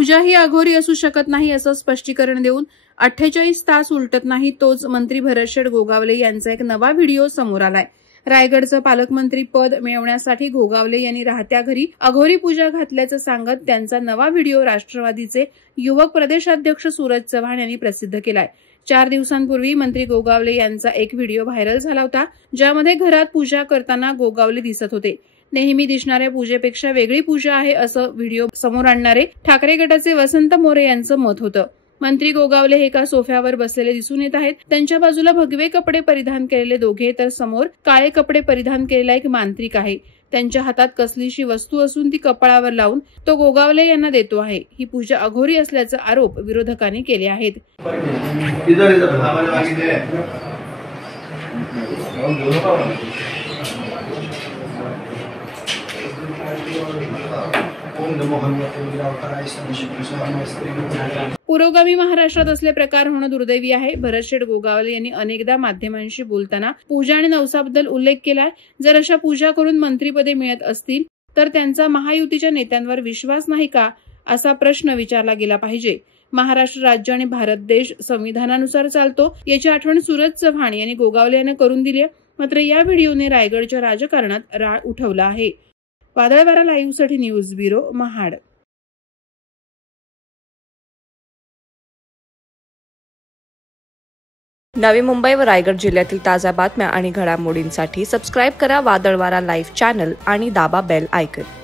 पूजा ही अघोरी असू शकत नाही असं स्पष्टीकरण देऊन 48 तास उलटत नाही तोच मंत्री भरतशेठ गोगावले यांचा एक नवा व्हिडिओ समोर आलाय। रायगडचं पालकमंत्री पद मिळवण्यासाठी गोगावले यांनी राहत्या घरी अघोरी पूजा घातल्याचं सांगत त्यांचा नवा व्हिडिओ राष्ट्रवादीचे युवक प्रदेशाध्यक्ष सूरज चव्हाण यांनी प्रसिद्ध केलाय। 4 दिवसांपूर्वी मंत्री गोगावले यांचा एक व्हिडिओ व्हायरल झाला होता, ज्यामध्ये घरात पूजा करताना गोगावले दिसत होते। नेहमी दिसणाऱ्या पूजेपेक्षा वेगळी पूजा आहे असं व्हिडिओ समोर आणणारे ठाकरे गटाचे वसंत मोरे यांचं मत होतं। मंत्री गोगावले हे एका सोफ्यावर बसलेले दिसून येत आहेत। त्यांच्या बाजूला भगवे कपडे परिधान केलेले दोघे तर समोर काळे कपडे परिधान केलेला एक मांत्रिक आहे। त्यांच्या हातात कसलीशी वस्तू असून ती कपाळावर लावून तो गोगावले यांना देतो आहे। ही पूजा अघोरी असल्याचा आरोप विरोधकांनी केले आहेत। पुरोगामी महाराष्ट्रात असले प्रकार होणं दुर्दैवी आहे। भरतशेठ गोगावले यांनी अनेकदा माध्यमांशी बोलताना पूजा आणि नवसाबद्दल उल्लेख केलाय। जर अशा पूजा करून मंत्रीपदे मिळत असतील तर त्यांचा महायुतीच्या नेत्यांवर विश्वास नाही का असा प्रश्न विचारला गेला पाहिजे। महाराष्ट्र राज्य आणि भारत देश संविधानानुसार चालतो याची आठवण सूरज चव्हाण यांनी गोगावले यांना करून दिली आहे। मात्र या व्हिडिओने रायगडच्या राजकारणात राळ उठवला आहे। वादळवारा लाईव्ह साठी न्यूज ब्युरो महाड। नवी मुंबई व रायगड जिल्ह्यातील ताज्या बातम्या आणि घडामोडींसाठी सबस्क्राइब करा वादळवारा लाईव्ह चॅनल आणि दाबा बेल आयकॉन।